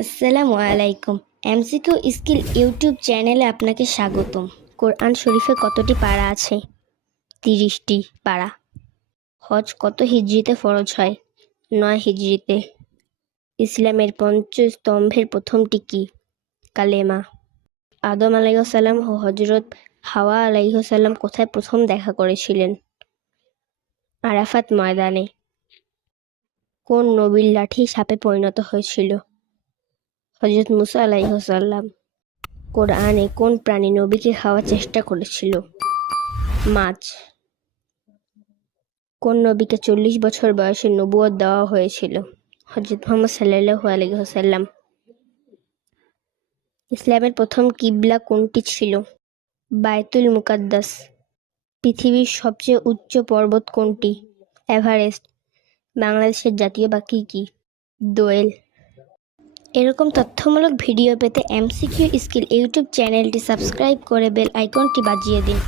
আসসালামু আলাইকুম। MCQ skill YouTube চ্যানেলে আপনাকে স্বাগতম। কোরআন শরীফে কতটি পারা আছে? তিরিশটি পাড়া হজ কত হিজরিতে ফরজ হয়? নয় হিজরিতে ইসলামের পঞ্চস্তম্ভের প্রথমটি কি? কালেমা। আদম আলাইসাল্লাম ও হজরত হাওয়া আলাইসাল্লাম কোথায় প্রথম দেখা করেছিলেন? আরাফাত ময়দানে। কোন নবীর লাঠি সাপে পরিণত হয়েছিল? হজরত মুসা আলাইহসাল্লাম কোরআনে কোন প্রাণী নবীকে খাওয়ার চেষ্টা করেছিল? মাছ। কোন নবীকে চল্লিশ বছর বয়সে নবুয়ত দেওয়া হয়েছিল? হজরত মোহাম্মদ সাল্লাহু আলহিহসাল্লাম ইসলামের প্রথম কিবলা কোনটি ছিল? বায়তুল মুকাদ্দাস। পৃথিবীর সবচেয়ে উচ্চ পর্বত কোনটি? এভারেস্ট। বাংলাদেশের জাতীয় পাখি কি? দোয়েল। এরকম তথ্যমূলক ভিডিও পেতে এমসিকিউ স্কিল ইউটিউব চ্যানেলটি সাবস্ক্রাইব করে বেল আইকনটি বাজিয়ে দিন।